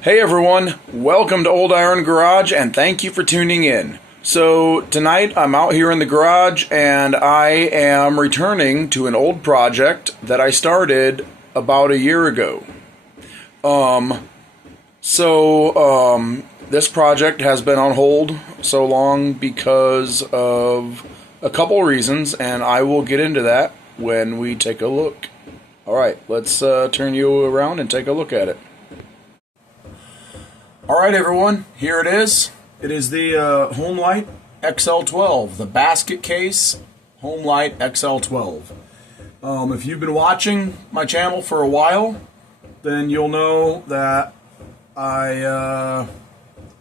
Hey everyone, welcome to Old Iron Garage and thank you for tuning in. So tonight I'm out here in the garage and I am returning to an old project that I started about a year ago. This project has been on hold so long because of a couple reasons, and I will get into that when we take a look. Alright, let's turn you around and take a look at it. Alright everyone, here it is. It is the Homelite XL12, the basket case Homelite XL12. If you've been watching my channel for a while, then you'll know that I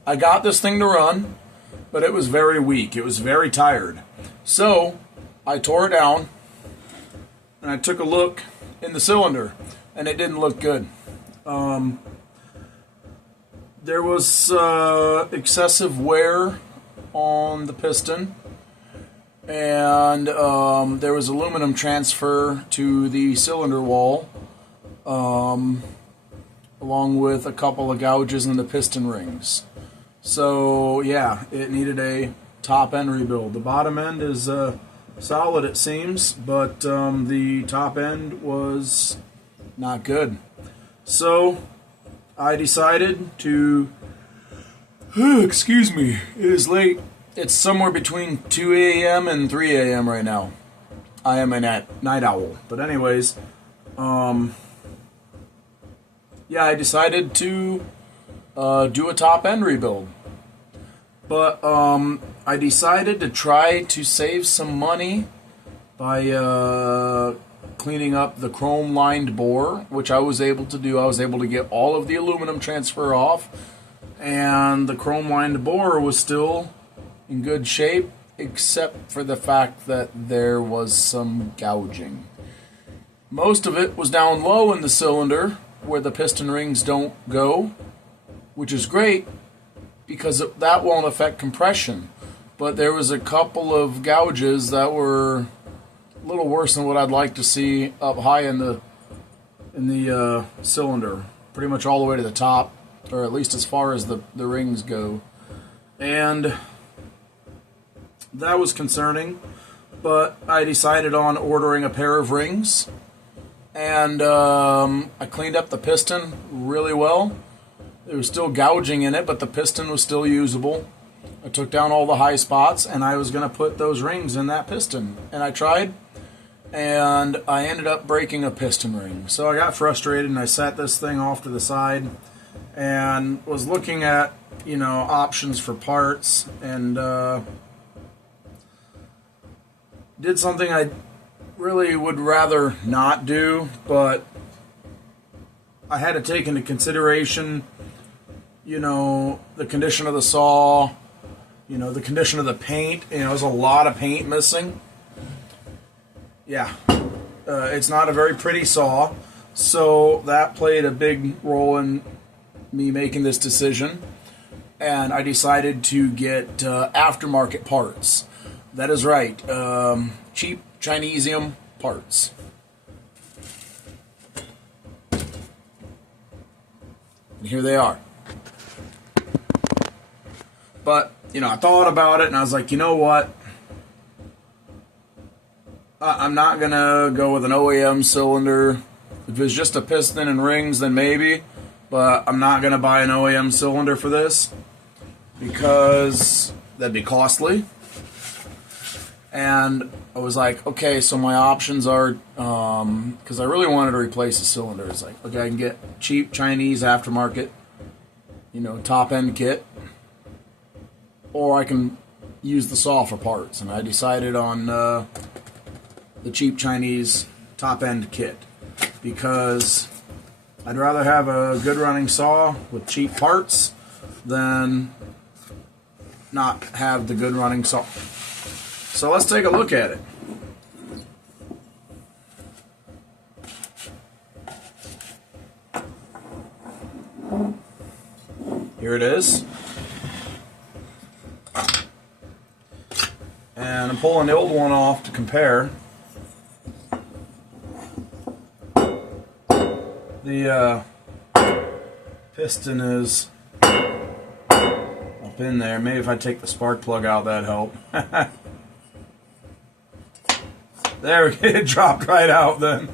got this thing to run, but it was very weak. It was very tired. So I tore it down and I took a look in the cylinder, and it didn't look good. There was excessive wear on the piston, and there was aluminum transfer to the cylinder wall, along with a couple of gouges in the piston rings. So yeah, it needed a top end rebuild. The bottom end is solid, it seems, but the top end was not good. So I decided to, excuse me, it is late. It's somewhere between 2 a.m. and 3 a.m. right now. I am a night owl. But anyways, yeah, I decided to do a top end rebuild. But I decided to try to save some money by cleaning up the chrome lined bore, which I was able to do. I was able to get all of the aluminum transfer off, and the chrome lined bore was still in good shape, except for the fact that there was some gouging. Most of it was down low in the cylinder where the piston rings don't go, which is great because that won't affect compression. But there was a couple of gouges that were a little worse than what I'd like to see up high in the cylinder, pretty much all the way to the top, or at least as far as the rings go. And that was concerning, but I decided on ordering a pair of rings, and I cleaned up the piston really well. There was still gouging in it, but the piston was still usable. I took down all the high spots, and I was going to put those rings in that piston. And I tried, and I ended up breaking a piston ring. So I got frustrated, and I set this thing off to the side and was looking at, options for parts, and did something I really would rather not do, but I had to take into consideration the condition of the saw, the condition of the paint. There's a lot of paint missing. Yeah, it's not a very pretty saw, so that played a big role in me making this decision. And I decided to get aftermarket parts. That is right, cheap Chinesium parts. And here they are. But, I thought about it, and I was like, you know what? I'm not going to go with an OEM cylinder. If it's just a piston and rings, then maybe. But I'm not going to buy an OEM cylinder for this, because that'd be costly. And I was like, okay, so my options are, because I really wanted to replace the cylinder. It's like, okay, I can get cheap Chinese aftermarket, top-end kit, or I can use the saw for parts. And I decided on the cheap Chinese top-end kit, because I'd rather have a good running saw with cheap parts than not have the good running saw. So let's take a look at it. Here it is. And I'm pulling the old one off to compare. The piston is up in there. Maybe if I take the spark plug out, that'd help. There we go. It dropped right out then.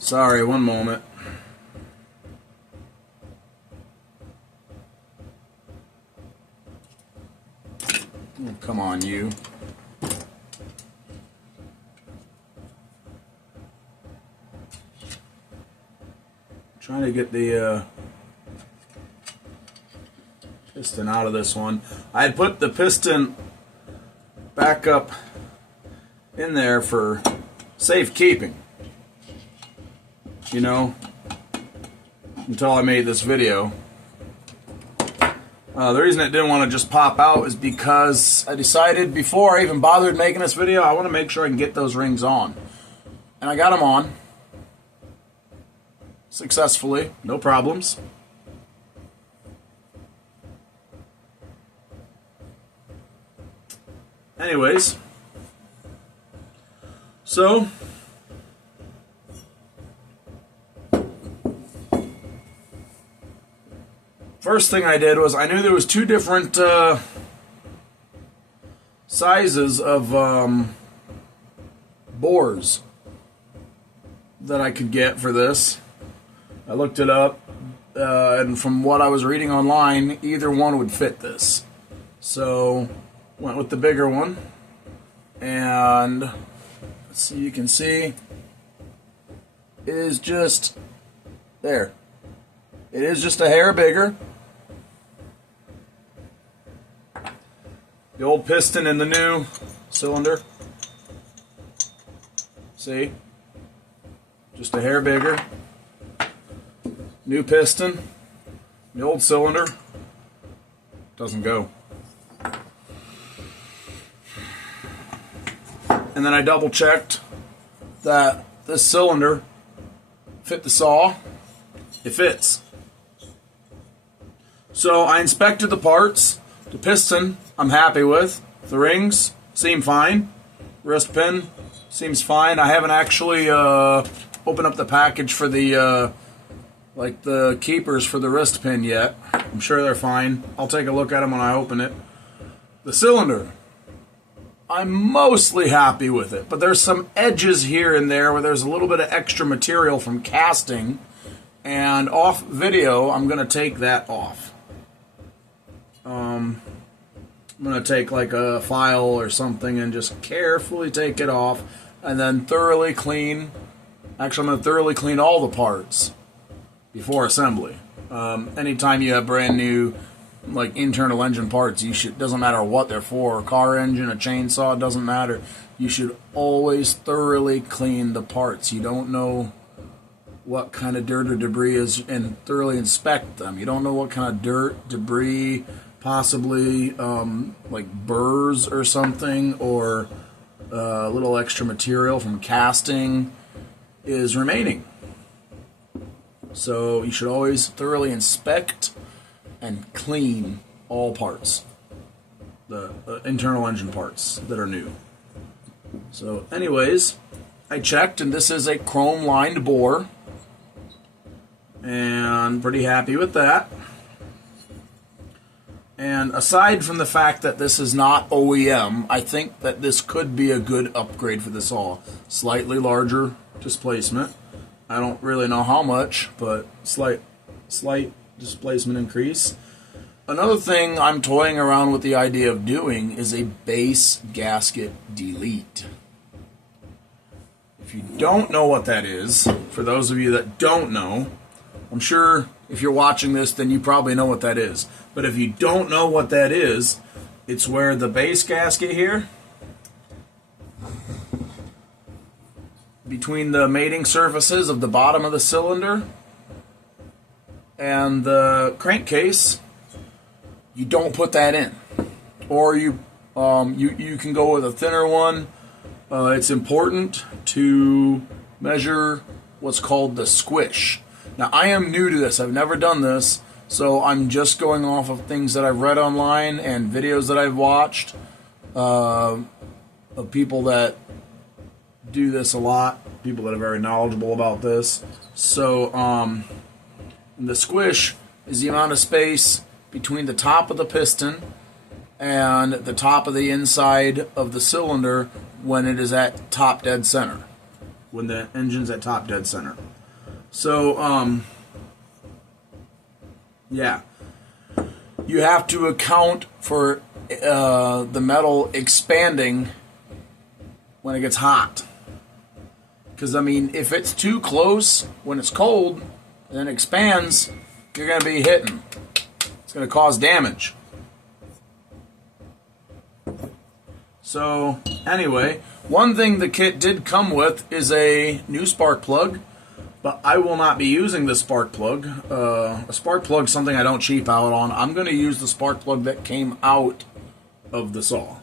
Sorry, one moment. Oh, come on, you. Trying to get the piston out of this one. I had put the piston back up in there for safekeeping, you know, until I made this video. The reason it didn't want to just pop out is because I decided before I even bothered making this video, I want to make sure I can get those rings on. And I got them on successfully, no problems. Anyways, so first thing I did was I knew there was two different sizes of bores that I could get for this. I looked it up, and from what I was reading online, either one would fit this. So went with the bigger one, and let's see, you can see it is just there. It is just a hair bigger. The old piston in the new cylinder. See? Just a hair bigger. New piston. The old cylinder. Doesn't go. And then I double checked that this cylinder fit the saw. It fits. So I inspected the parts. The piston I'm happy with. The rings seem fine. Wrist pin seems fine. I haven't actually opened up the package for the like the keepers for the wrist pin yet. I'm sure they're fine. I'll take a look at them when I open it. The cylinder, I'm mostly happy with it, but there's some edges here and there where there's a little bit of extra material from casting, and off video I'm going to take that off. I'm going to take like a file or something and just carefully take it off, and then thoroughly clean. Actually, I'm going to thoroughly clean all the parts before assembly. Anytime you have brand new like internal engine parts, you should, doesn't matter what they're for, a car engine, a chainsaw, it doesn't matter, you should always thoroughly clean the parts. You don't know what kind of dirt or debris is, and thoroughly inspect them. You don't know what kind of dirt, debris, possibly like burrs or something, or a little extra material from casting is remaining. So you should always thoroughly inspect and clean all parts, the internal engine parts that are new. So anyways, I checked, and this is a chrome lined bore, and pretty happy with that. And aside from the fact that this is not OEM, I think that this could be a good upgrade for the saw. Slightly larger displacement. I don't really know how much, but slight displacement increase. Another thing I'm toying around with the idea of doing is a base gasket delete. If you don't know what that is, for those of you that don't know, I'm sure if you're watching this, then you probably know what that is. But if you don't know what that is, it's where the base gasket here, between the mating surfaces of the bottom of the cylinder and the crankcase, you don't put that in. Or you can go with a thinner one, it's important to measure what's called the squish. Now, I am new to this. I've never done this, so I'm just going off of things that I've read online and videos that I've watched of people that do this a lot, people that are very knowledgeable about this. So, the squish is the amount of space between the top of the piston and the top of the inside of the cylinder when it is at top dead center, when the engine's at top dead center. So, yeah, you have to account for the metal expanding when it gets hot. Because, I mean, if it's too close when it's cold, then it expands, you're going to be hitting. It's going to cause damage. So, anyway, one thing the kit did come with is a new spark plug, but I will not be using the spark plug. A spark plug is something I don't cheap out on. I'm going to use the spark plug that came out of the saw.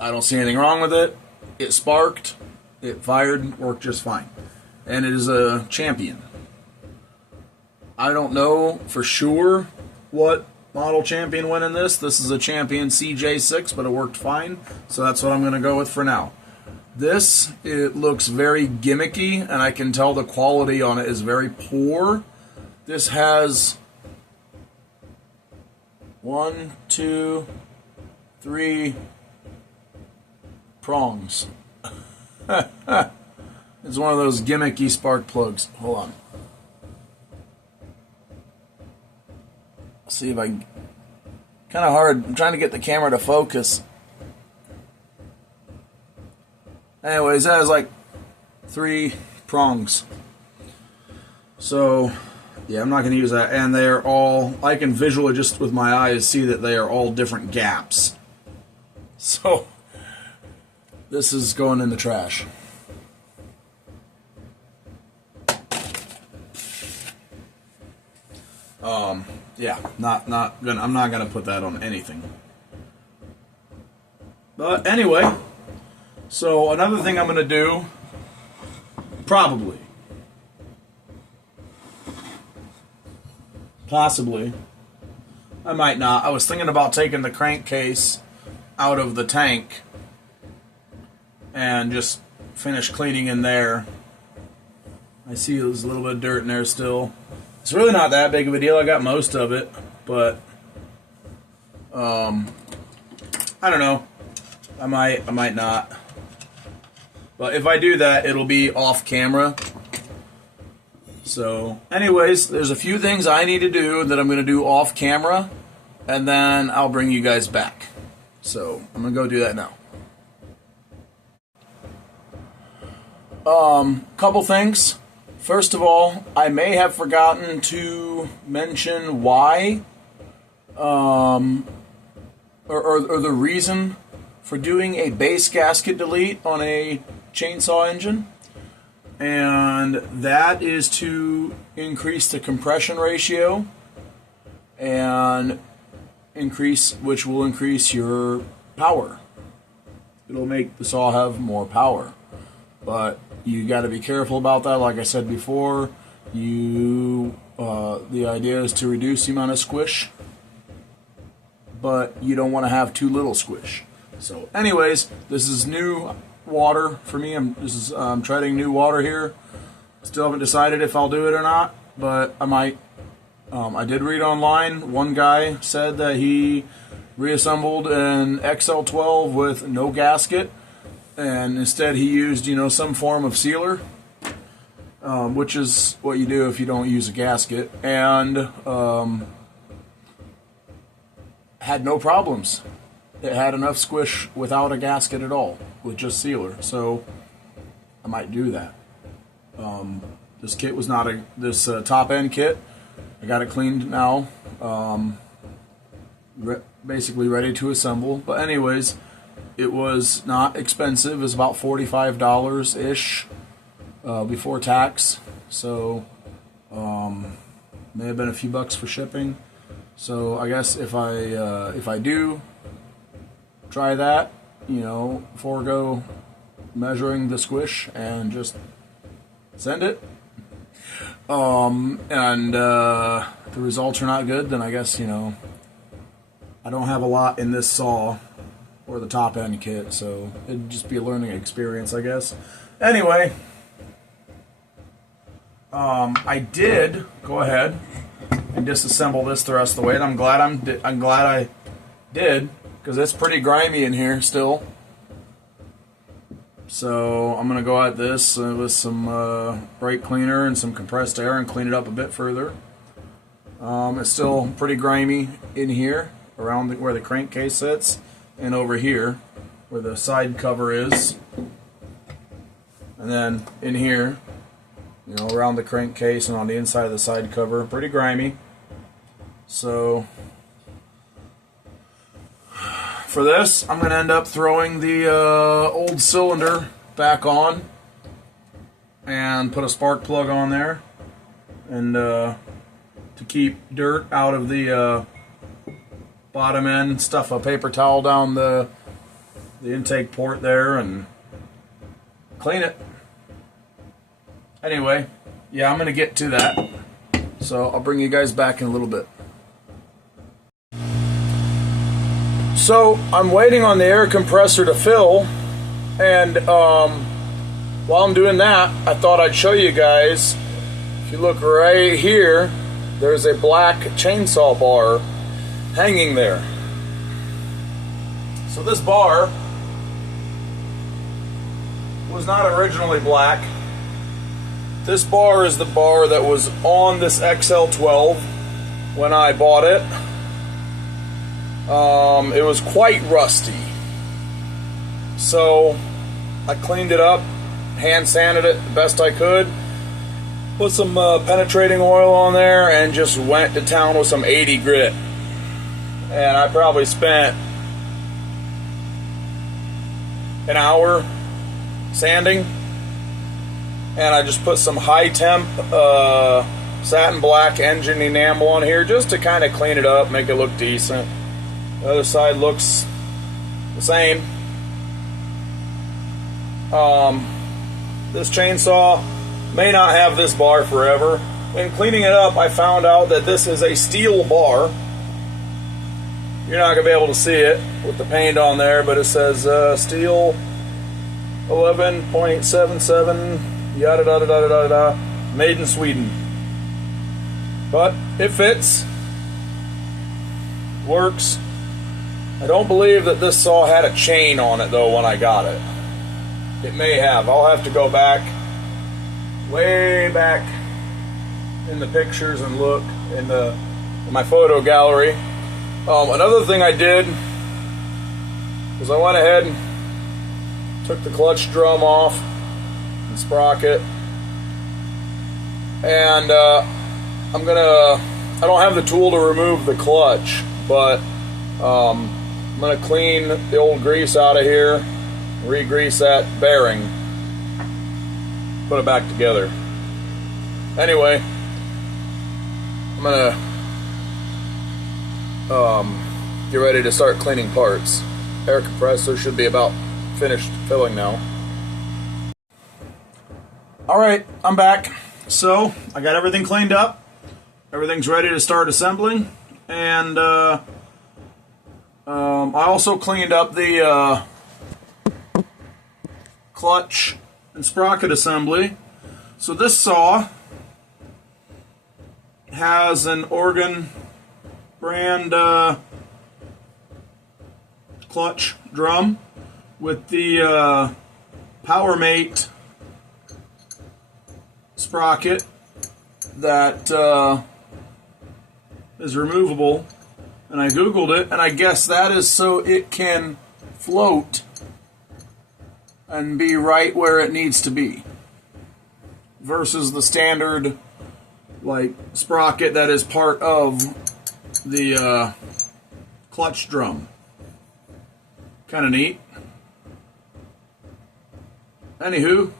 I don't see anything wrong with it. It sparked, it fired, worked just fine. And it is a Champion. I don't know for sure what model Champion went in this. This is a Champion CJ6, but it worked fine. So that's what I'm going to go with for now. This, it looks very gimmicky, and I can tell the quality on it is very poor. This has 1, 2, 3 prongs. It's one of those gimmicky spark plugs. Hold on. See if I can. Kind of hard. I'm trying to get the camera to focus. Anyways, that has like 3 prongs. So, yeah, I'm not going to use that. And they're all, I can visually just with my eyes see that they are all different gaps. So, this is going in the trash. Yeah, I'm not gonna put that on anything. But anyway, so another thing I'm gonna do, possibly, I might not. I was thinking about taking the crankcase out of the tank and just finish cleaning in there. I see there's a little bit of dirt in there still. It's really not that big of a deal. I got most of it, but I don't know. I might not. But if I do that, it'll be off camera. So, anyways, there's a few things I need to do that I'm going to do off camera, and then I'll bring you guys back. So, I'm going to go do that now. Couple things. First of all, I may have forgotten to mention why, or the reason for doing a base gasket delete on a chainsaw engine, and that is to increase the compression ratio and which will increase your power. It'll make the saw have more power, but you got to be careful about that. Like I said before, the idea is to reduce the amount of squish, but you don't want to have too little squish. So, anyways, this is new water for me. I'm treading new water here. Still haven't decided if I'll do it or not, but I might. I did read online. One guy said that he reassembled an XL12 with no gasket, and instead he used, some form of sealer, which is what you do if you don't use a gasket, and had no problems. It had enough squish without a gasket at all, with just sealer. So I might do that. This kit was not this top end kit. I got it cleaned now, basically ready to assemble. But anyways, it was not expensive. It was about $45-ish before tax. So may have been a few bucks for shipping. So I guess if I do try that, forego measuring the squish and just send it. And the results are not good, then I guess, I don't have a lot in this saw or the top end kit, so it'd just be a learning experience, I guess. Anyway, I did go ahead and disassemble this the rest of the way, and I'm glad I did, because it's pretty grimy in here still. So I'm gonna go at this with some brake cleaner and some compressed air and clean it up a bit further. It's still pretty grimy in here around where the crankcase sits, and over here where the side cover is, and then in here, around the crankcase and on the inside of the side cover, pretty grimy. So for this, I'm going to end up throwing the old cylinder back on and put a spark plug on there, and to keep dirt out of the bottom end, stuff a paper towel down the intake port there and clean it. Anyway, yeah, I'm going to get to that, so I'll bring you guys back in a little bit. So I'm waiting on the air compressor to fill, and while I'm doing that, I thought I'd show you guys. If you look right here, there's a black chainsaw bar hanging there. So this bar was not originally black. This bar is the bar that was on this XL12 when I bought it. It was quite rusty, so I cleaned it up, hand sanded it the best I could, put some penetrating oil on there, and just went to town with some 80 grit. And I probably spent an hour sanding, and I just put some high temp satin black engine enamel on here just to kind of clean it up, make it look decent. The other side looks the same. This chainsaw may not have this bar forever. In cleaning it up, I found out that this is a steel bar. You're not going to be able to see it with the paint on there, but it says steel 11.77 yada da da da da da, made in Sweden. But it fits, works. I don't believe that this saw had a chain on it though when I got it. It may have. I'll have to go back, way back in the pictures and look in my photo gallery. Another thing I did was I went ahead and took the clutch drum off and sprocket, and I don't have the tool to remove the clutch, but I'm going to clean the old grease out of here, re-grease that bearing, put it back together. Anyway, I'm going to get ready to start cleaning parts. Air compressor should be about finished filling now. Alright, I'm back. So, I got everything cleaned up. Everything's ready to start assembling. And I also cleaned up the clutch and sprocket assembly. So this saw has an Organ brand clutch drum with the PowerMate sprocket that is removable, and I googled it, and I guess that is so it can float and be right where it needs to be, versus the standard like sprocket that is part of the clutch drum. Kind of neat. Anywho,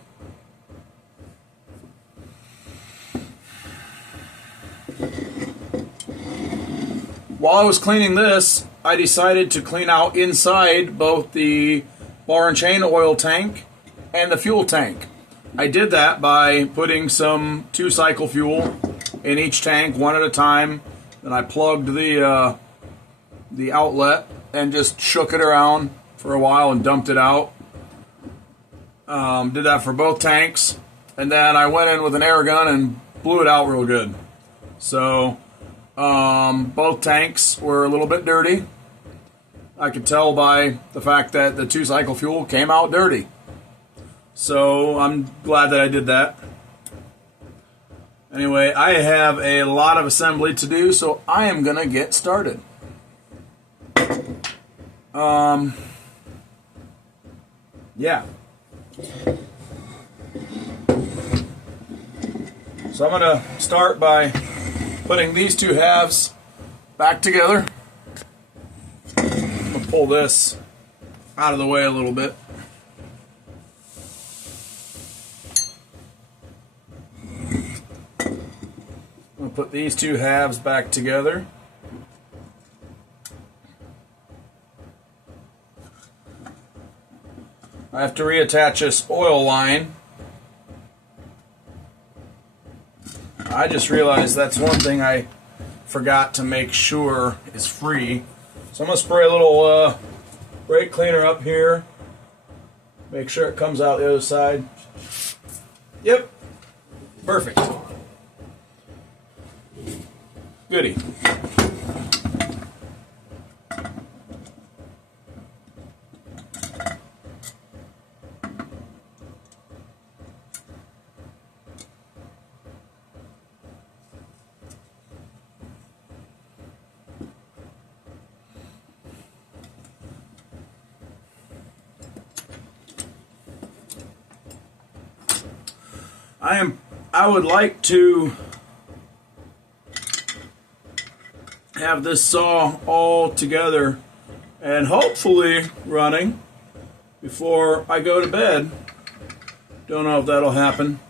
while I was cleaning this, I decided to clean out inside both the bar and chain oil tank and the fuel tank. I did that by putting some 2-cycle fuel in each tank one at a time. Then I plugged the outlet and just shook it around for a while and dumped it out. Did that for both tanks, and then I went in with an air gun and blew it out real good. So both tanks were a little bit dirty. I could tell by the fact that the 2-cycle fuel came out dirty. So I'm glad that I did that. Anyway, I have a lot of assembly to do, so I am going to get started. Yeah. So I'm going to start by putting these two halves back together. I'm going to pull this out of the way a little bit. I'm going to put these two halves back together. I have to reattach this oil line. I just realized that's one thing I forgot to make sure is free. So I'm going to spray a little brake cleaner up here. Make sure it comes out the other side. Yep. Perfect. Goody. I would like to have this saw all together and hopefully running before I go to bed. Don't know if that'll happen.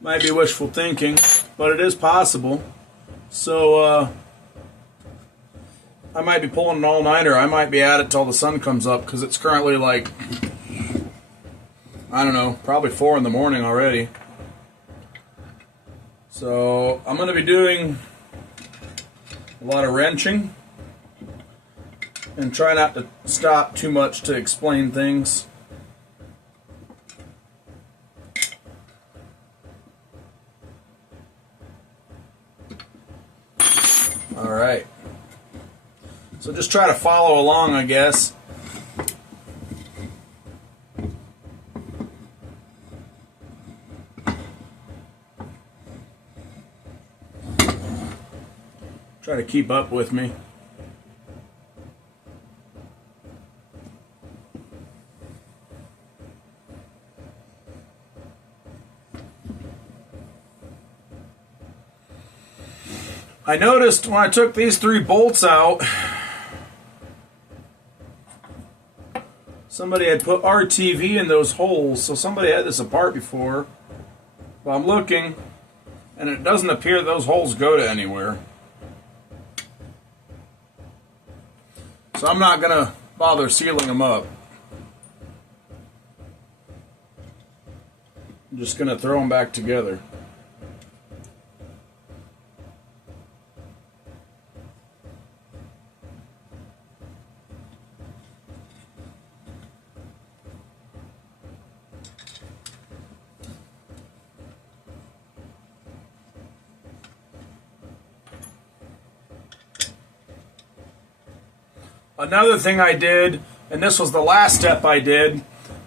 Might be wishful thinking, but it is possible. So I might be pulling an all-nighter. I might be at it till the sun comes up because it's currently like, I don't know, probably 4 in the morning already. So I'm going to be doing a lot of wrenching and try not to stop too much to explain things. All right. So just try to follow along, I guess. Try to keep up with me. I noticed when I took these 3 bolts out, somebody had put RTV in those holes, so somebody had this apart before. Well, I'm looking, and it doesn't appear those holes go to anywhere. So I'm not going to bother sealing them up. I'm just going to throw them back together. Another thing I did, and this was the last step I did,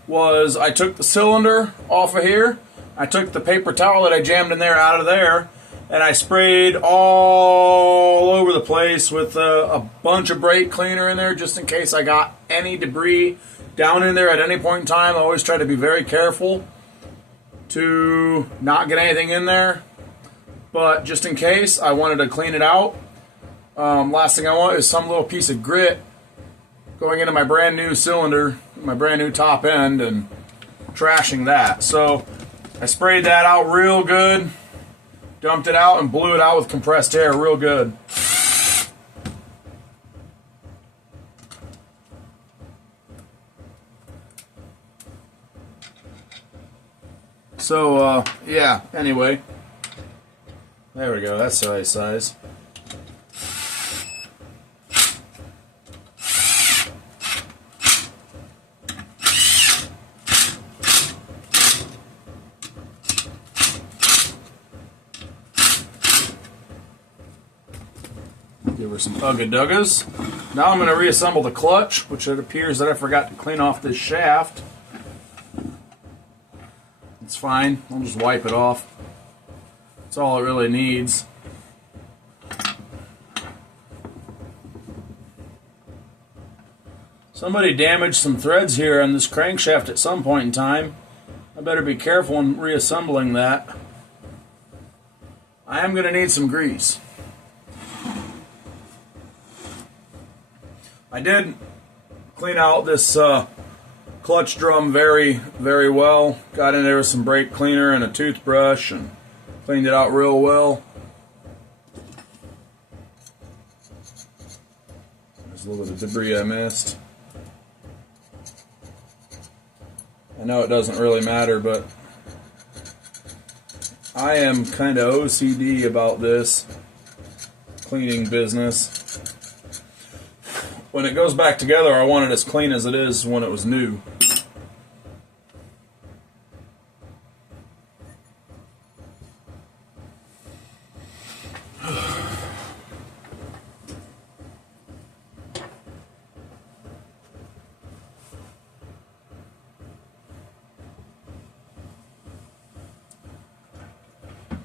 was I took the cylinder off of here. I took the paper towel that I jammed in there out of there, and I sprayed all over the place with a bunch of brake cleaner in there just in case I got any debris down in there at any point in time. I always try to be very careful to not get anything in there, but just in case, I wanted to clean it out. Last thing I want is some little piece of grit going into my brand new cylinder, my brand new top end, and trashing that. So I sprayed that out real good, dumped it out, and blew it out with compressed air real good. So, yeah, anyway. There we go, that's the right size. Give her some ugga-duggas. Now I'm going to reassemble the clutch, which it appears that I forgot to clean off this shaft. It's fine. I'll just wipe it off. That's all it really needs. Somebody damaged some threads here on this crankshaft at some point in time. I better be careful when reassembling that. I am going to need some grease. I did clean out this clutch drum very, very well. Got in there with some brake cleaner and a toothbrush and cleaned it out real well. There's a little bit of debris I missed. I know it doesn't really matter, but I am kind of OCD about this cleaning business. When it goes back together, I want it as clean as it is when it was new.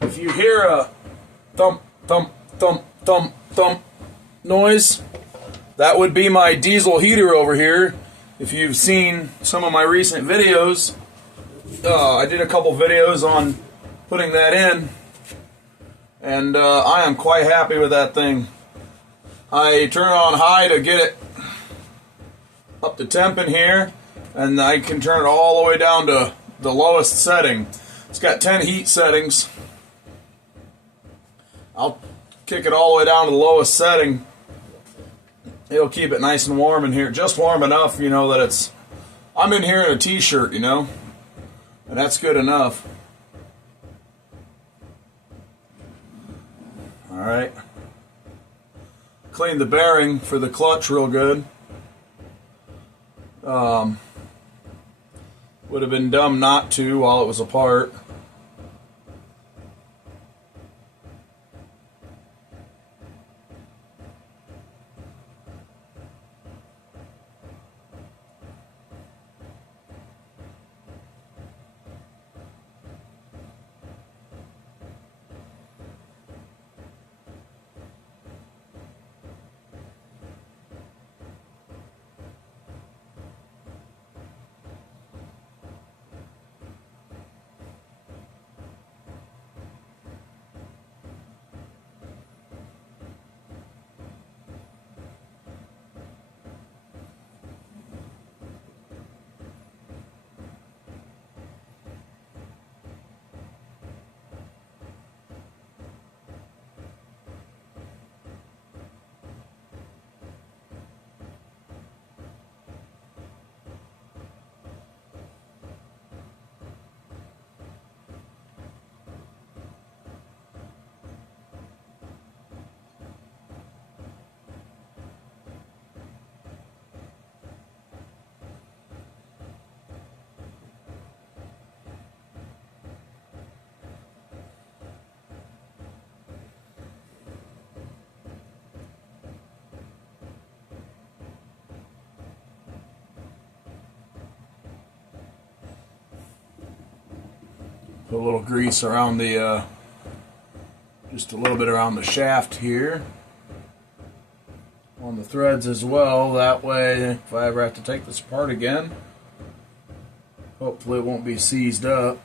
If you hear a thump, thump, thump, thump, thump noise, that would be my diesel heater over here. If you've seen some of my recent videos, I did a couple videos on putting that in, and I am quite happy with that thing. I turn it on high to get it up to temp in here, and I can turn it all the way down to the lowest setting. It's got 10 heat settings. I'll kick it all the way down to the lowest setting. It'll keep it nice and warm in here, just warm enough, you know, that it's, I'm in here in a t-shirt, you know, and that's good enough. Alright. Cleaned the bearing for the clutch real good. Would have been dumb not to while it was apart. Put a little grease around the, just a little bit around the shaft here. On the threads as well, that way if I ever have to take this apart again, hopefully it won't be seized up.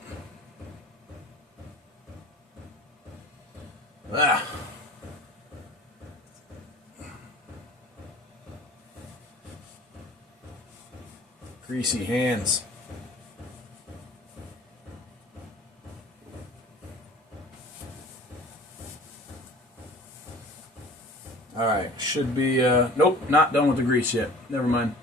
Ah. Greasy hands. Alright, should be, nope, not done with the grease yet. Never mind.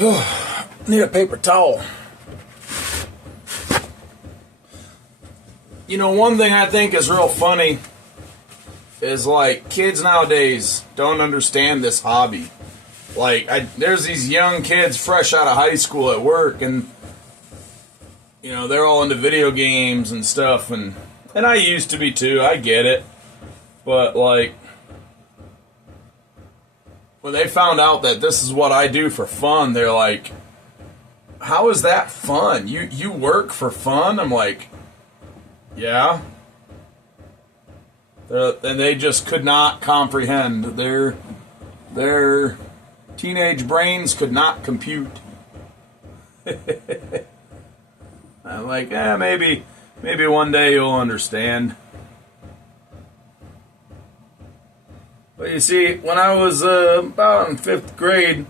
Need a paper towel. You know, one thing I think is real funny is like kids nowadays don't understand this hobby. Like, there's these young kids fresh out of high school at work, and you know, they're all into video games and stuff, and I used to be too. I get it, but like, when they found out that this is what I do for fun, they're like, "How is that fun? You work for fun?" I'm like, "Yeah." And they just could not comprehend. Their teenage brains could not compute. I'm like, maybe one day you'll understand. But you see, when I was about in 5th grade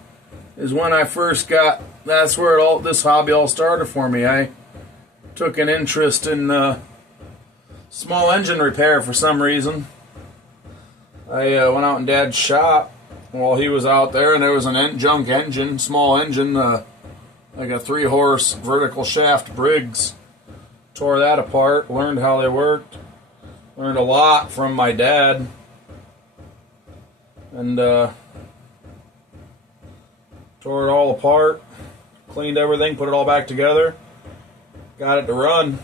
is when I first got, that's where this hobby all started for me. I took an interest in small engine repair for some reason. I went out in Dad's shop while he was out there, and there was an junk engine, small engine, like a 3-horse vertical shaft Briggs. Tore that apart, learned how they worked, learned a lot from my dad, and tore it all apart, cleaned everything, put it all back together, got it to run.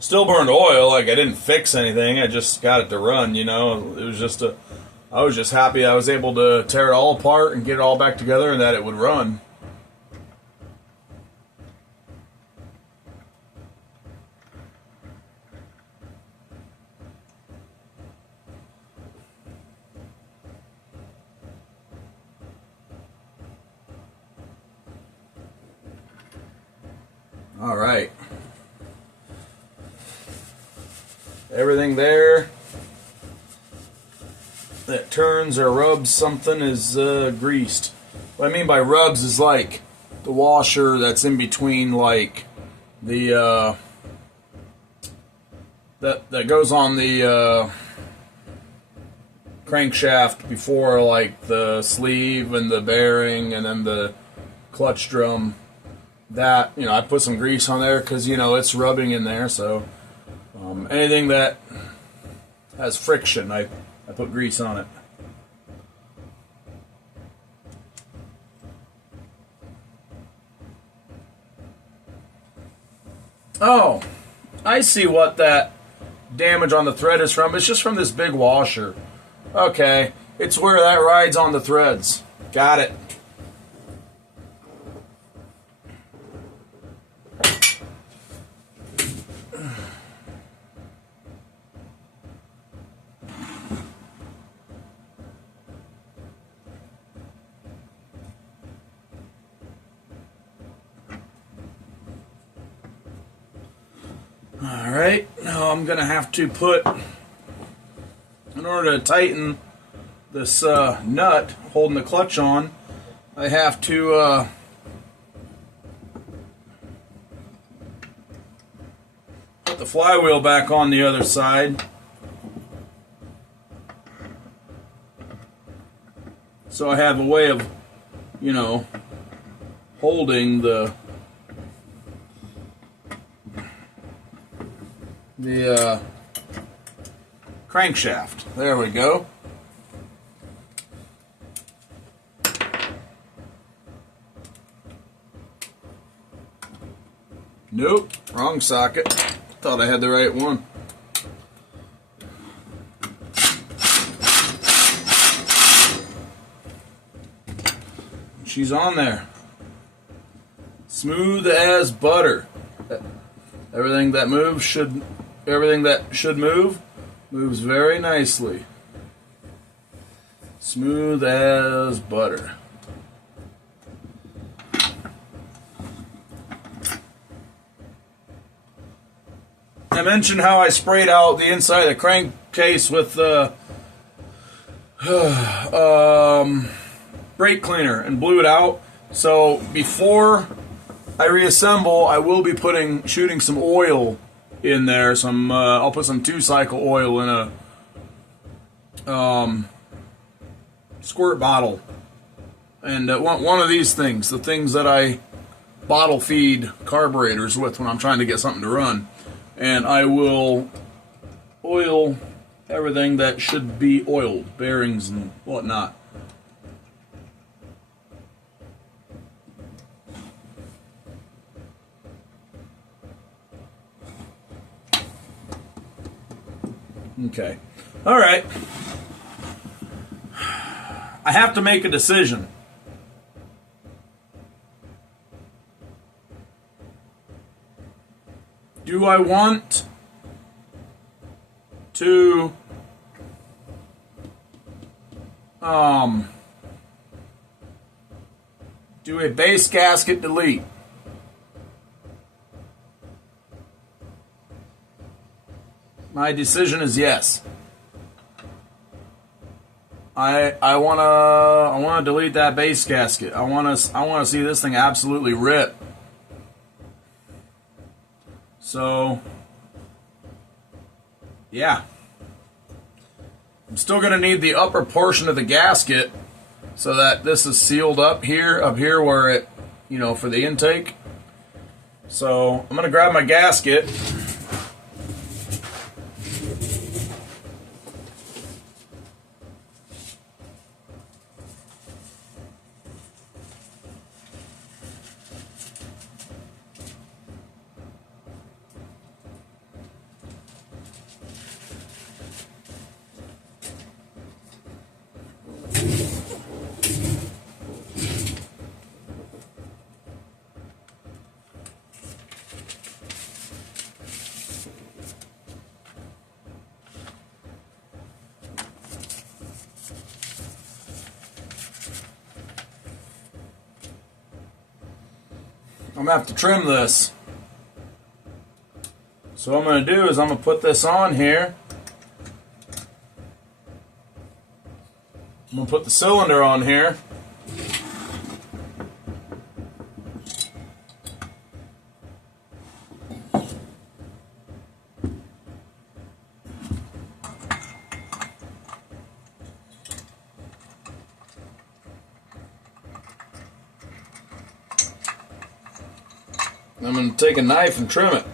Still burned oil. Like, I didn't fix anything. I just got it to run, you know. It was just I was just happy I was able to tear it all apart and get it all back together and that it would run. All right. Everything there that turns or rubs something is greased. What I mean by rubs is like the washer that's in between, like the that goes on the crankshaft before, like the sleeve and the bearing and then the clutch drum. That, you know, I put some grease on there because, you know, it's rubbing in there, so anything that has friction, I put grease on it. Oh, I see what that damage on the thread is from. It's just from this big washer. Okay, it's where that rides on the threads. Got it. Alright, now I'm going to have to put, in order to tighten this nut holding the clutch on, I have to put the flywheel back on the other side. So I have a way of, you know, holding the crankshaft. There we go. Nope, wrong socket. Thought I had the right one. She's on there. Smooth as butter. Everything that should move moves very nicely. Smooth as butter. I mentioned how I sprayed out the inside of the crankcase with brake cleaner and blew it out. So before I reassemble, I will be shooting some oil in there. I'll put some 2-cycle oil in a squirt bottle, And one of these things, the things that I bottle feed carburetors with when I'm trying to get something to run, and I will oil everything that should be oiled, bearings and whatnot. Okay. All right. I have to make a decision. Do I want to do a base gasket delete? My decision is yes. I wanna delete that base gasket. I wanna see this thing absolutely rip. So yeah. I'm still gonna need the upper portion of the gasket so that this is sealed up here where it, you know, for the intake. So I'm gonna grab my gasket. I'm going to have to trim this. So what I'm going to do is I'm going to put this on here. I'm going to put the cylinder on here. I'm going to take a knife and trim it.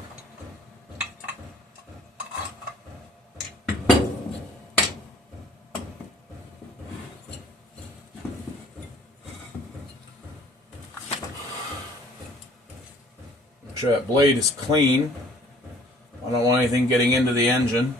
Make sure that blade is clean. I don't want anything getting into the engine.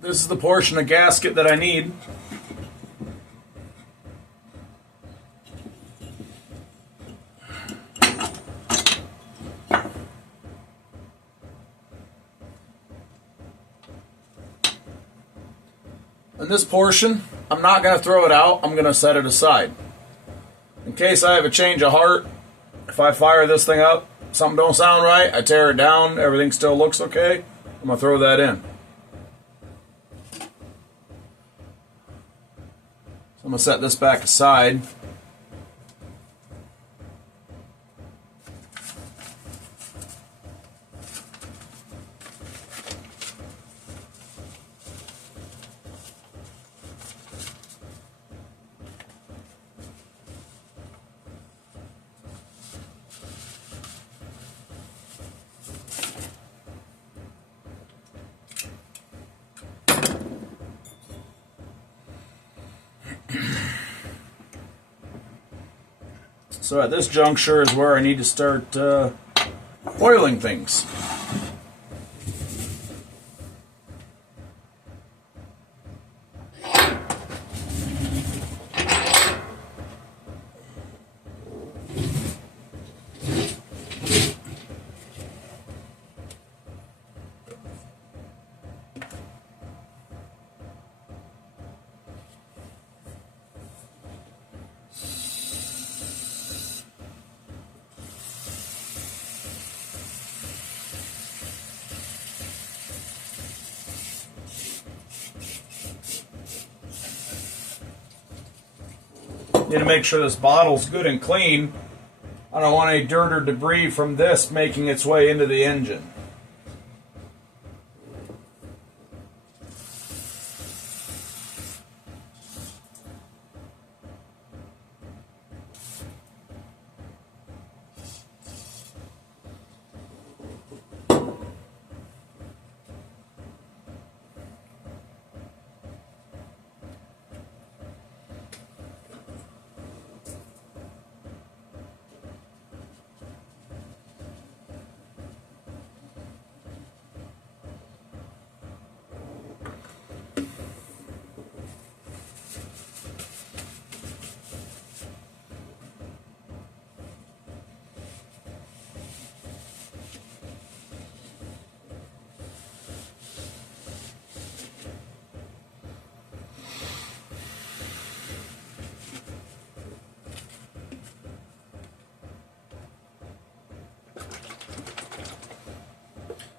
This is the portion of gasket that I need. And this portion, I'm not going to throw it out, I'm going to set it aside. In case I have a change of heart, if I fire this thing up, something don't sound right, I tear it down, everything still looks okay, I'm going to throw that in. So I'm going to set this back aside. So at this juncture is where I need to start oiling things. Need to make sure this bottle's good and clean. I don't want any dirt or debris from this making its way into the engine.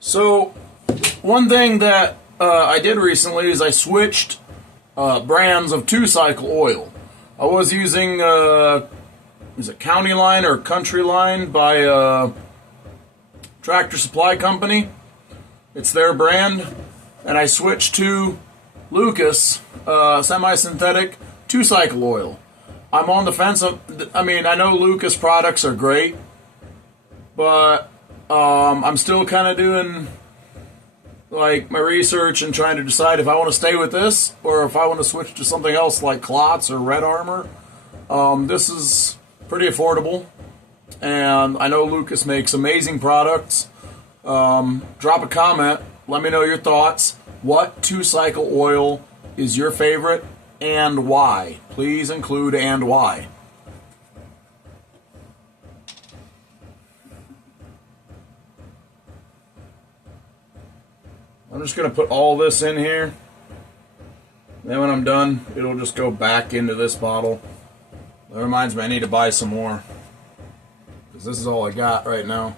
So, one thing that I did recently is I switched brands of 2-cycle oil. I was using, is it County Line or Country Line by Tractor Supply Company. It's their brand. And I switched to Lucas semi-synthetic 2-cycle oil. I'm on the fence I mean, I know Lucas products are great, but I'm still kind of doing like my research and trying to decide if I want to stay with this or if I want to switch to something else like Klotz or Red Armor. This is pretty affordable, and I know Lucas makes amazing products. Drop a comment. Let me know your thoughts. What 2-cycle oil is your favorite and why? Please include and why. I'm just going to put all this in here. Then when I'm done, it'll just go back into this bottle. That reminds me, I need to buy some more, because this is all I got right now.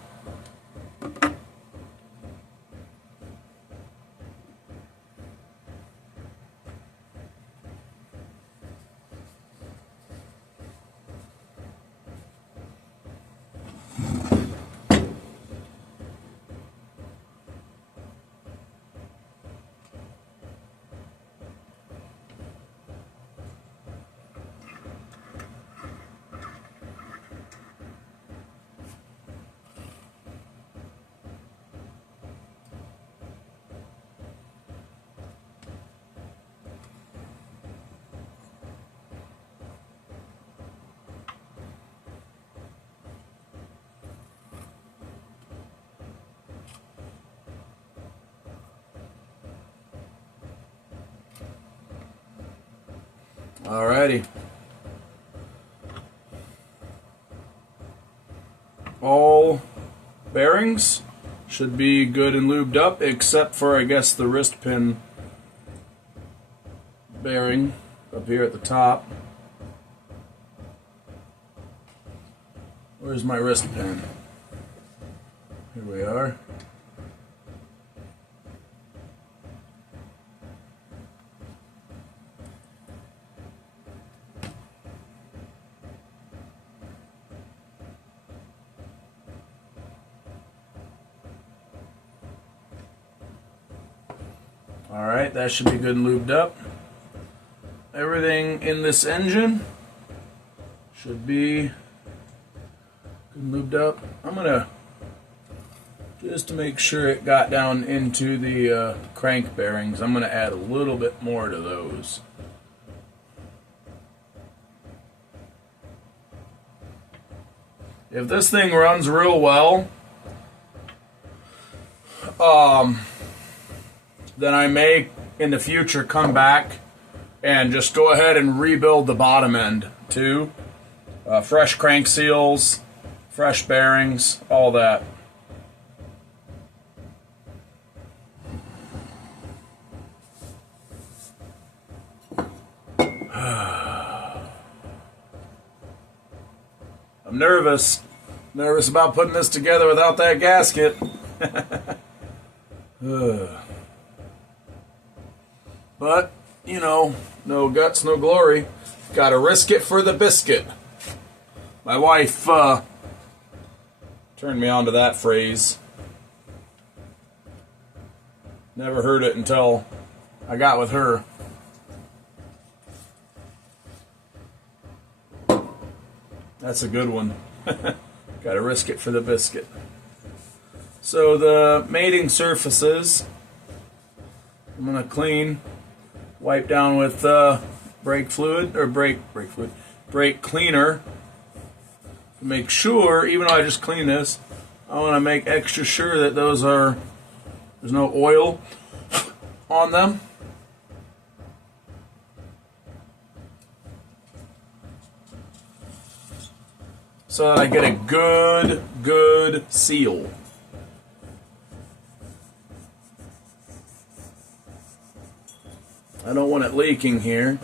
Alrighty. All bearings should be good and lubed up, except for, I guess, the wrist pin bearing up here at the top. Where's my wrist pin? Here we are. Alright, that should be good and lubed up. Everything in this engine should be good and lubed up. I'm going to, just to make sure it got down into the crank bearings, I'm going to add a little bit more to those. If this thing runs real well, then I may in the future come back and just go ahead and rebuild the bottom end too. Fresh crank seals, fresh bearings, all that. I'm nervous about putting this together without that gasket. But, you know, no guts, no glory. Gotta risk it for the biscuit. My wife turned me on to that phrase. Never heard it until I got with her. That's a good one. Gotta risk it for the biscuit. So the mating surfaces, I'm gonna clean, wipe down with brake cleaner. Make sure, even though I just cleaned this, I want to make extra sure that there's no oil on them. So that I get a good seal. I don't want it leaking here.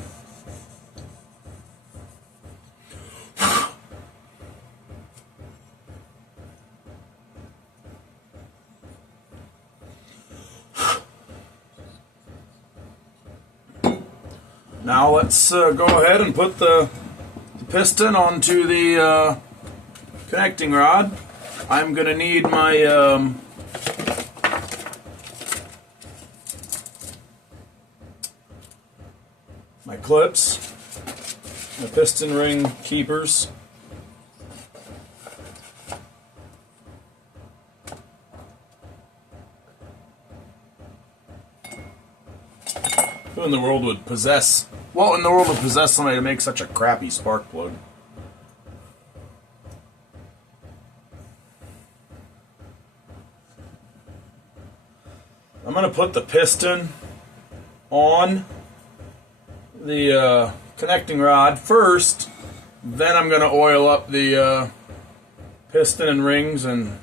Now let's go ahead and put the piston onto the connecting rod. I'm going to need my my clips, my piston ring keepers. Who in the world would possess somebody to make such a crappy spark plug? I'm going to put the piston on the connecting rod first, then I'm going to oil up the piston and rings and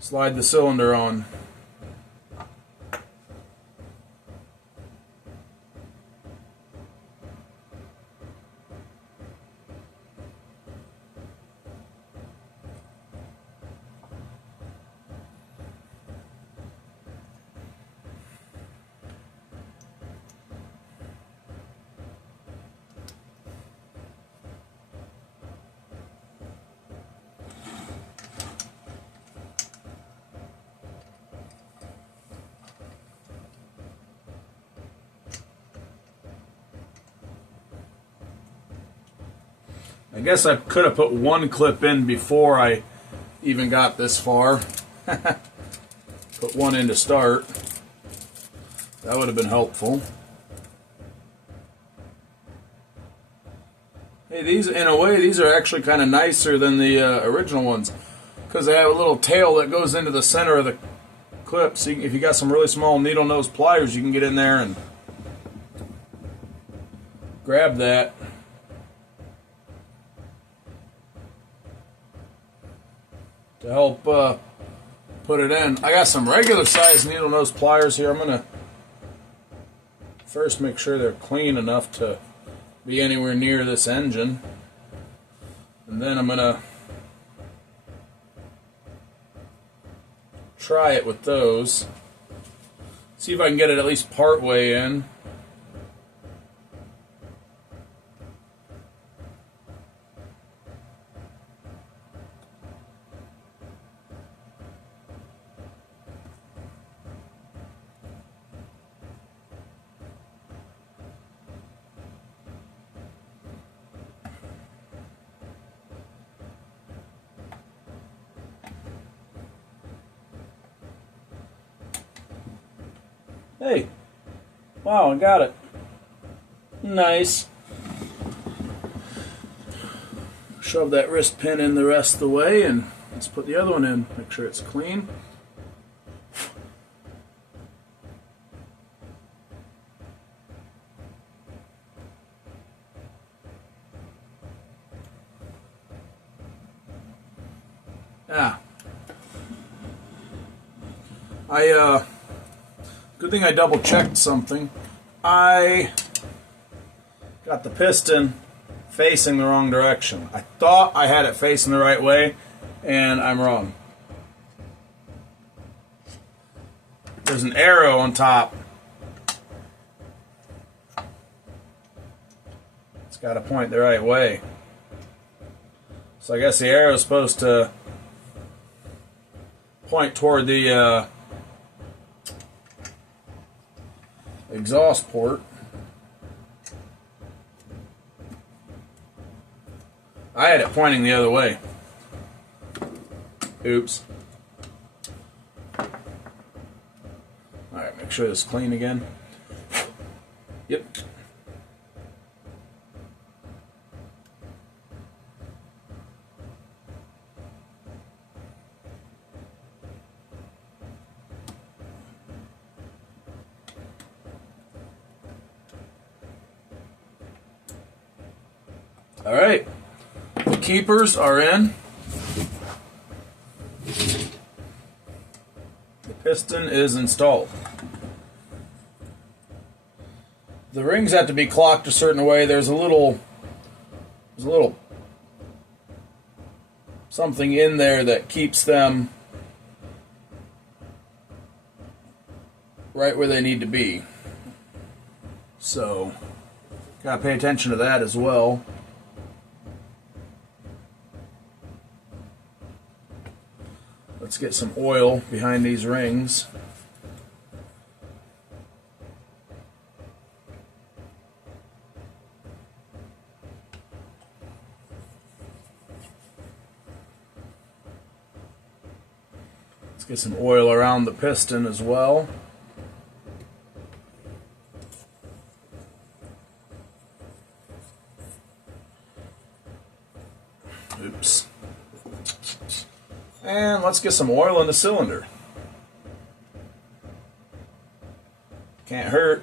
slide the cylinder on. I guess I could have put one clip in before I even got this far. Put one in to start. That would have been helpful. Hey, these, in a way, these are actually kind of nicer than the original ones, because they have a little tail that goes into the center of the clip. So if you got some really small needle nose pliers, you can get in there and grab that. To help put it in. I got some regular size needle nose pliers here. I'm going to first make sure they're clean enough to be anywhere near this engine. And then I'm going to try it with those. See if I can get it at least part way in. Hey, wow, I got it. Nice. shove that wrist pin in the rest of the way, and let's put the other one in. Make sure it's clean. Good thing I double checked something. I got the piston facing the wrong direction. I thought I had it facing the right way, and I'm wrong. There's an arrow on top. It's got to point the right way. So I guess the arrow is supposed to point toward the exhaust port. I had it pointing the other way. Oops. Alright, make sure this is clean again. Yep. All right, the keepers are in. The piston is installed. The rings have to be clocked a certain way. There's a little something in there that keeps them right where they need to be. So, gotta pay attention to that as well. Let's get some oil behind these rings. Let's get some oil around the piston as well. Oops. And let's get some oil in the cylinder. Can't hurt.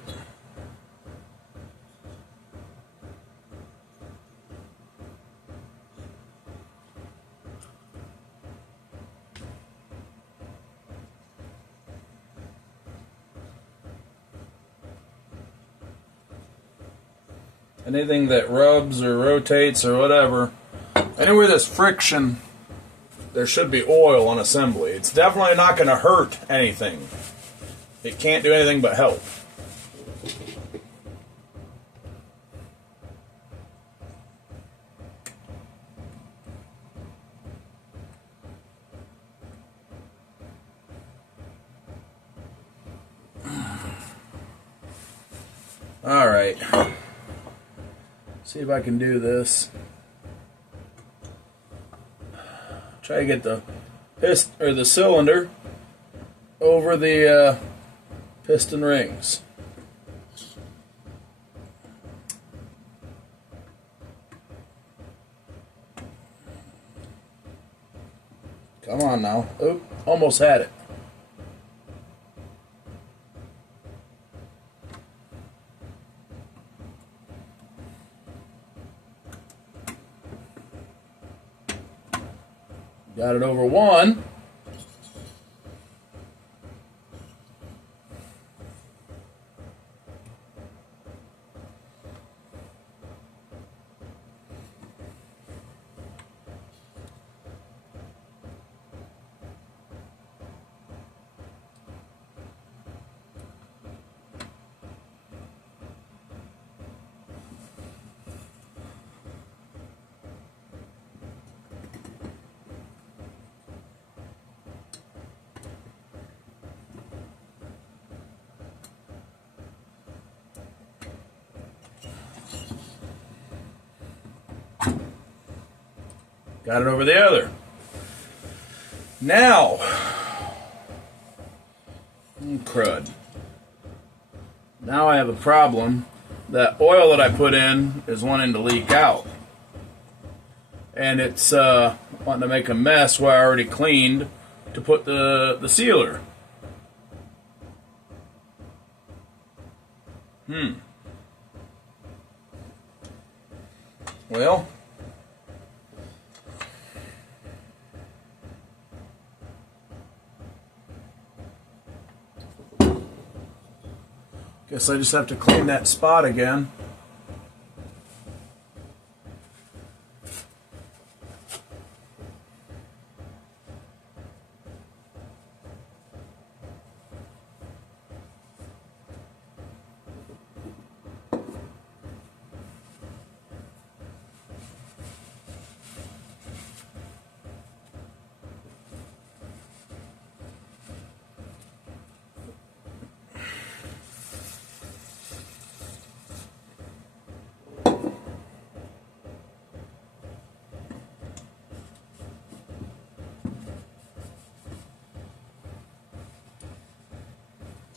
Anything that rubs or rotates or whatever, anywhere there's friction, there should be oil on assembly. It's definitely not going to hurt anything. It can't do anything but help. All right. See if I can do this. Try to get the piston or the cylinder over the piston rings. Come on now. Oop, almost had it. Got it over one. Got it over the other. Now, crud. Now I have a problem. That oil that I put in is wanting to leak out. and it's wanting to make a mess where I already cleaned to put the sealer. Well, guess I just have to clean that spot again.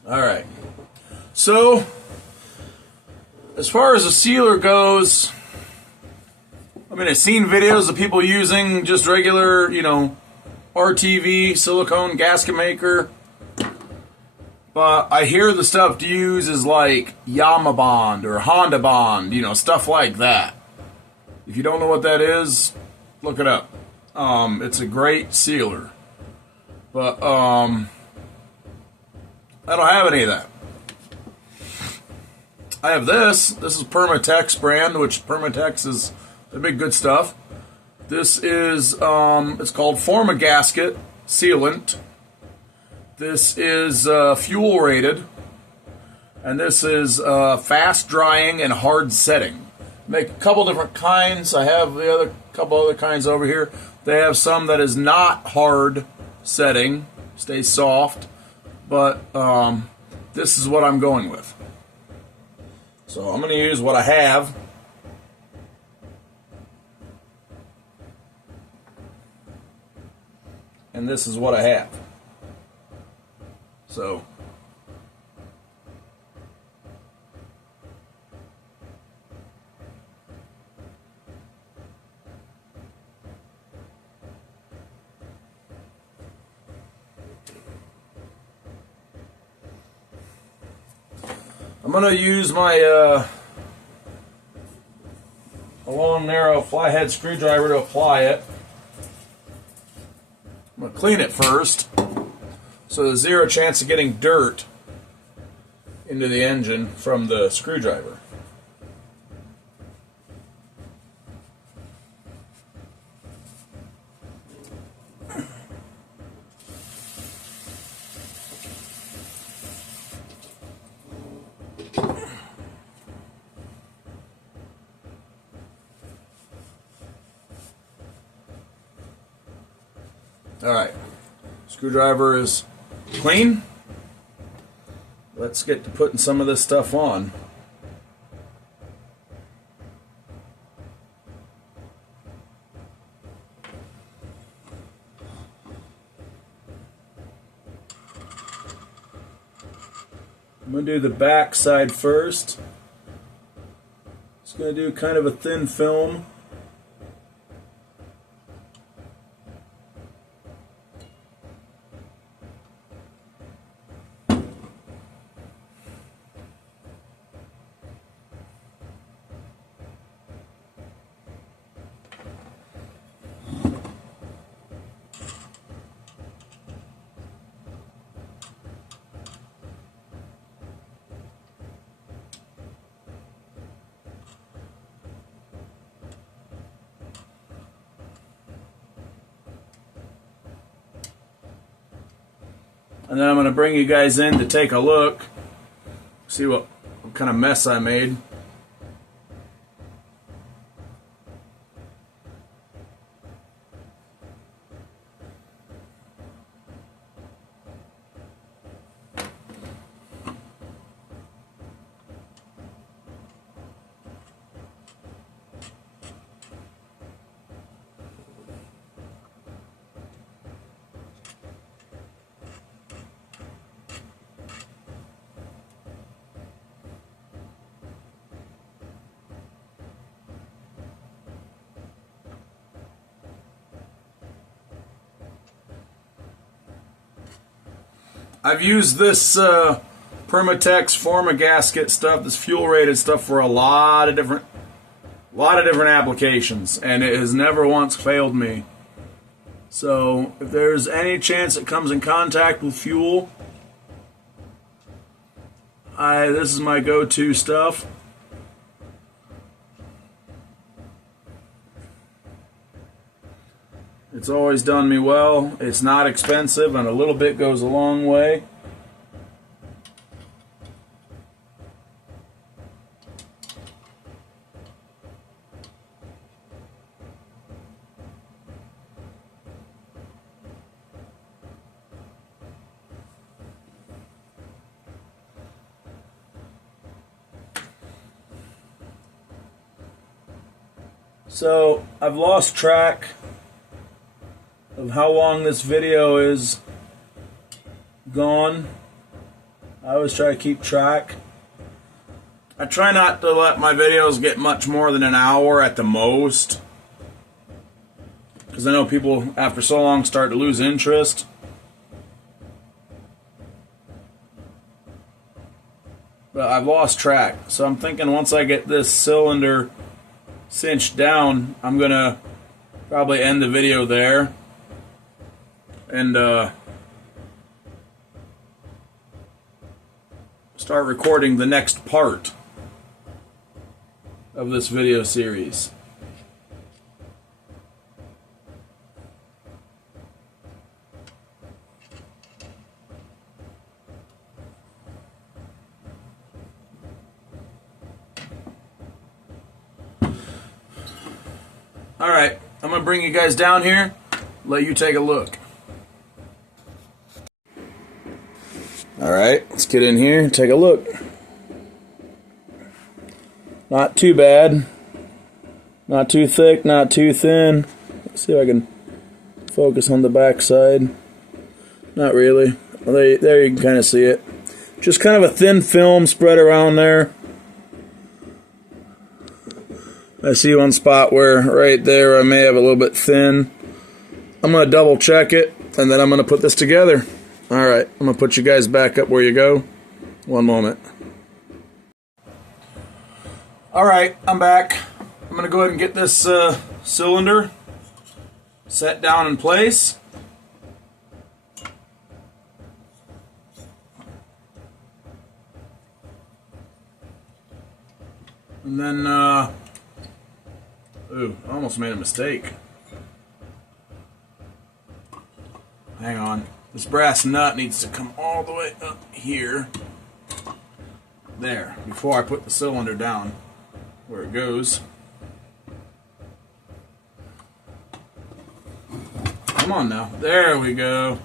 All right. So, as far as the sealer goes, I mean, I've seen videos of people using just regular, RTV silicone gasket maker. But I hear the stuff to use is like Yama Bond or Honda Bond, stuff like that. If you don't know what that is, look it up. It's a great sealer. But, I don't have any of that. I have this. This is Permatex brand, which Permatex is the big good stuff. This is, it's called Formagasket Sealant. This is fuel rated. And this is fast drying and hard setting. Make a couple different kinds. I have the couple other kinds over here. They have some that is not hard setting, stays soft. But this is what I'm going with. So I'm going to use what I have. And this is what I have. So I'm going to use my long, narrow fly-head screwdriver to apply it. I'm going to clean it first, so there's zero chance of getting dirt into the engine from the screwdriver. Alright, screwdriver is clean. Let's get to putting some of this stuff on. I'm going to do the back side first. It's going to do kind of a thin film. And then I'm going to bring you guys in to take a look, see what kind of mess I made. I've used this Permatex Forma gasket stuff, this fuel rated stuff, for a lot of different applications, and it has never once failed me. So if there's any chance it comes in contact with fuel, this is my go-to stuff. It's always done me well. It's not expensive, and a little bit goes a long way. So I've lost track of how long this video is gone. I always try to keep track. I try not to let my videos get much more than an hour at the most, because I know people after so long start to lose interest. But I've lost track, so I'm thinking once I get this cylinder cinched down, I'm gonna probably end the video there and start recording the next part of this video series. Alright, I'm going to bring you guys down here, let you take a look. Alright, let's get in here and take a look. Not too bad. Not too thick, not too thin. Let's see if I can focus on the back side. Not really. Well, there you can kind of see it. Just kind of a thin film spread around there. I see one spot where right there I may have a little bit thin. I'm going to double check it, and then I'm going to put this together. Alright, I'm going to put you guys back up where you go. One moment. Alright, I'm back. I'm going to go ahead and get this cylinder set down in place. And then, ooh, I almost made a mistake. Hang on. This brass nut needs to come all the way up here. There, before I put the cylinder down where it goes. Come on now. There we go.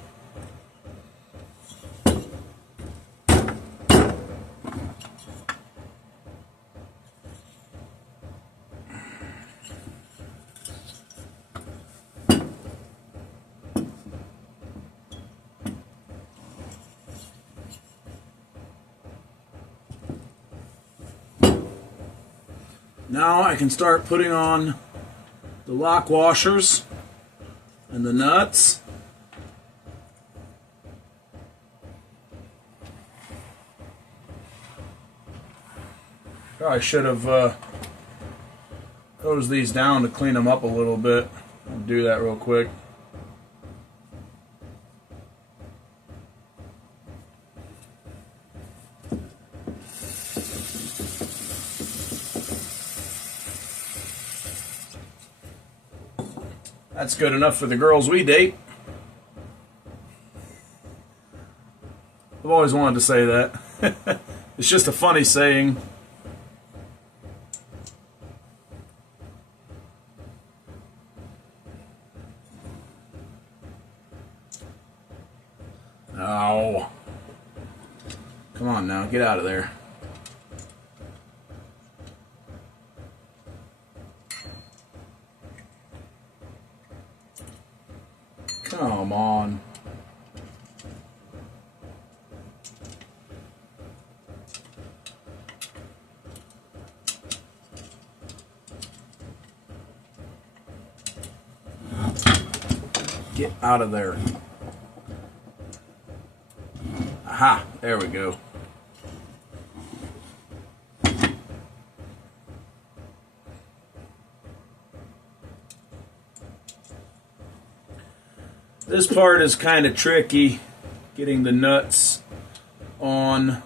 Now I can start putting on the lock washers and the nuts. Probably should have hosed these down to clean them up a little bit. I'll do that real quick. That's good enough for the girls we date. I've always wanted to say that. It's just a funny saying. Oh. Come on now, get out of there. Come on. Get out of there. Ha, there we go. This part is kind of tricky, getting the nuts on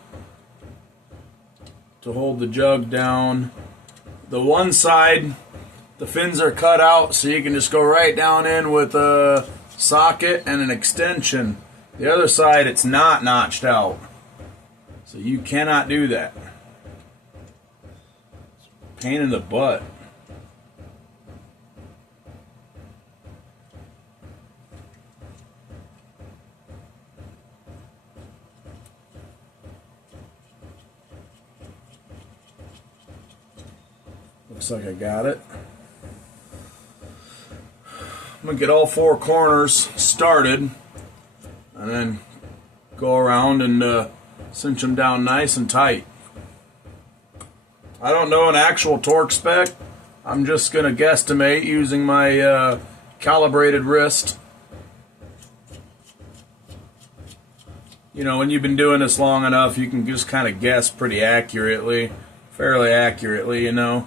to hold the jug down. The one side, the fins are cut out, so you can just go right down in with a socket and an extension. The other side, it's not notched out, so you cannot do that. It's a pain in the butt. Looks like I got it. I'm going to get all four corners started and then go around and cinch them down nice and tight. I don't know an actual torque spec. I'm just going to guesstimate using my calibrated wrist. You know, when you've been doing this long enough, you can just kind of guess pretty accurately, fairly accurately, you know.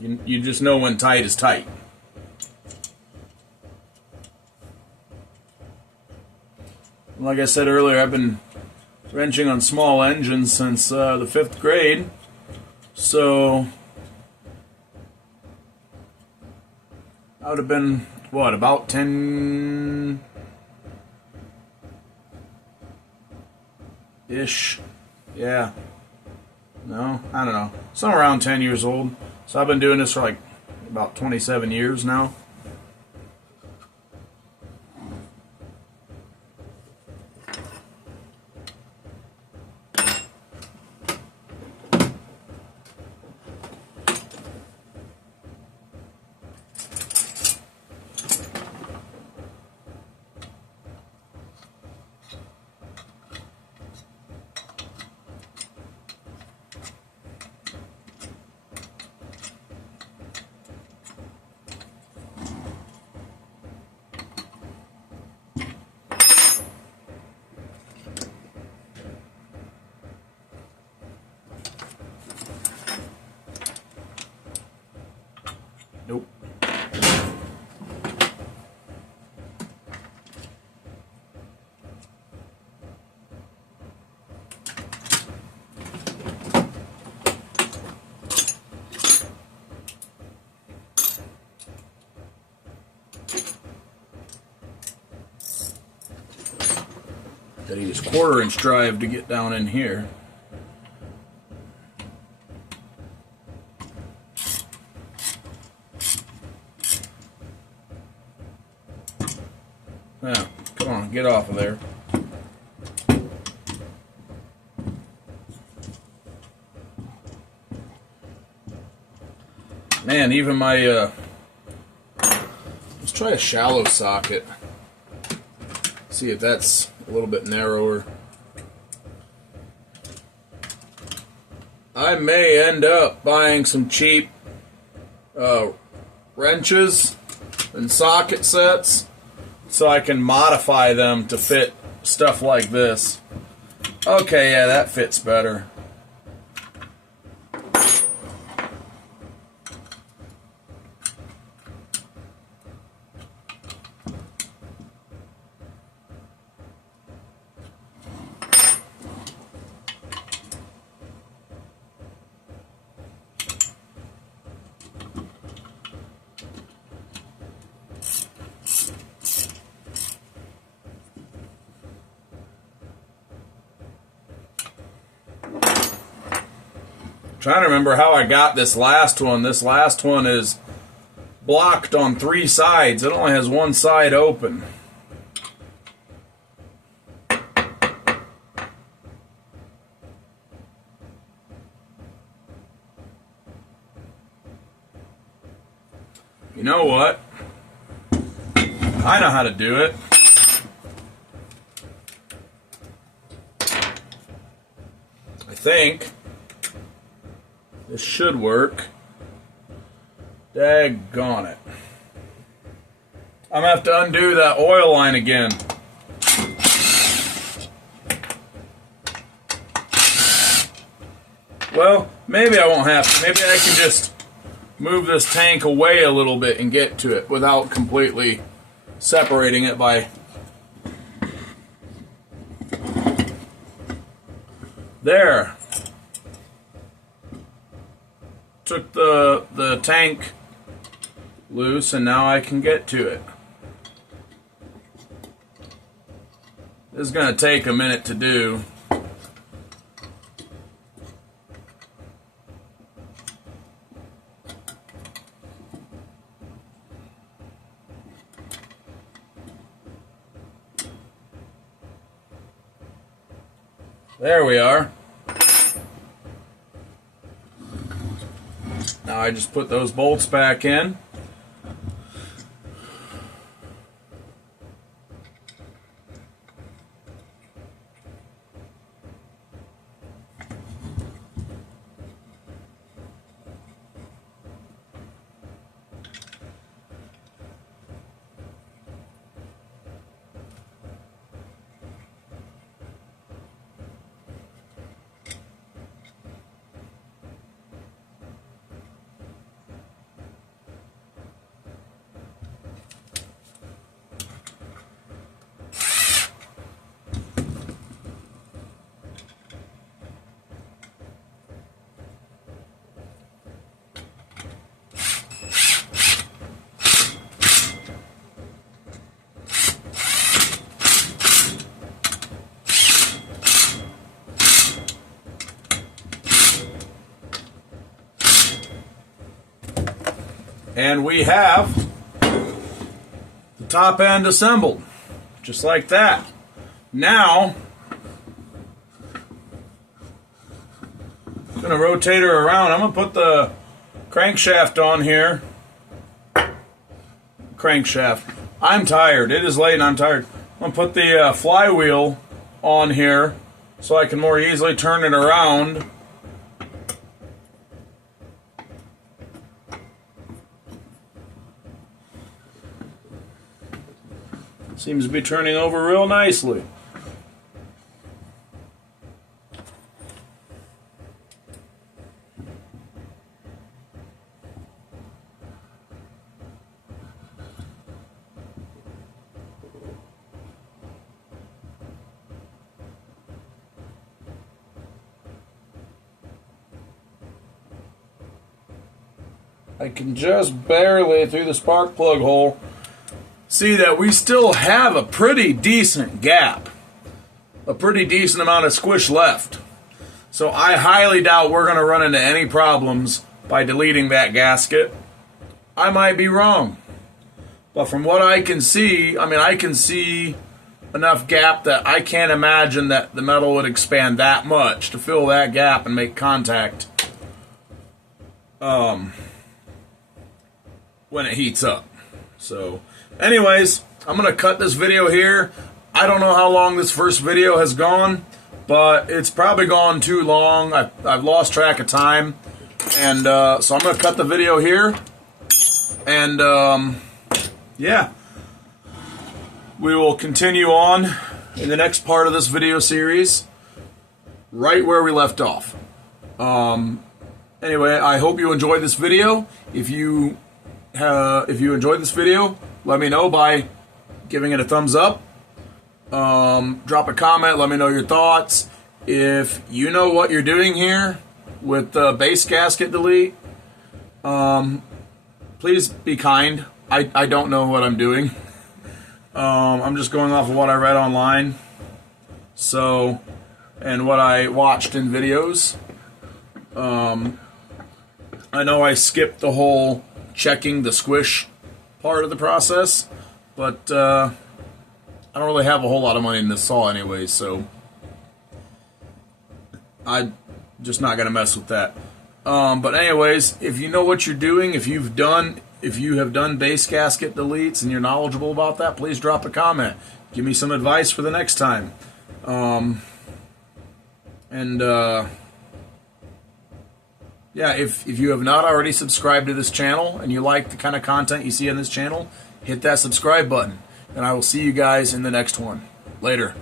You just know when tight is tight. Like I said earlier, I've been wrenching on small engines since the 5th grade. So I would have been, what, about 10-ish? Yeah. No, I don't know. Somewhere around 10 years old. So I've been doing this for like about 27 years now. Nope. Gotta use 1/4-inch drive to get down in here. Now, come on, get off of there. Man, even my, let's try a shallow socket. See if that's a little bit narrower. I may end up buying some cheap wrenches and socket sets so I can modify them to fit stuff like this. Okay, yeah, that fits better. Trying to remember how I got this last one. This last one is blocked on 3 sides. It only has one side open. You know what? I know how to do it. I think. This should work. Daggone it. I'm going to have to undo that oil line again. Well, maybe I won't have to. Maybe I can just move this tank away a little bit and get to it without completely separating it by... There. Took the tank loose, and now I can get to it. This is going to take a minute to do. There we are. Now I just put those bolts back in. And we have the top end assembled, just like that. Now, I'm going to rotate her around. I'm going to put the crankshaft on here. Crankshaft. I'm tired. It is late and I'm tired. I'm going to put the flywheel on here so I can more easily turn it around. Seems to be turning over real nicely. I can just barely, through the spark plug hole, see that we still have a pretty decent gap, a pretty decent amount of squish left. So I highly doubt we're going to run into any problems by deleting that gasket. I might be wrong, but from what I can see, I can see enough gap that I can't imagine that the metal would expand that much to fill that gap and make contact when it heats up. So anyways, I'm going to cut this video here. I don't know how long this first video has gone, but it's probably gone too long. I've lost track of time. And so I'm going to cut the video here. And yeah, we will continue on in the next part of this video series, right where we left off. Anyway, I hope you enjoyed this video. If you enjoyed this video, let me know by giving it a thumbs up. Drop a comment, let me know your thoughts. If you know what you're doing here with the base gasket delete, please be kind. I don't know what I'm doing. I'm just going off of what I read online, so, and what I watched in videos. I know I skipped the whole checking the squish part of the process, but I don't really have a whole lot of money in this saw anyway, so I'm just not going to mess with that. But anyways, if you know what you're doing, if you have done base gasket deletes and you're knowledgeable about that, please drop a comment. Give me some advice for the next time. Yeah, if you have not already subscribed to this channel and you like the kind of content you see on this channel, hit that subscribe button. And I will see you guys in the next one. Later.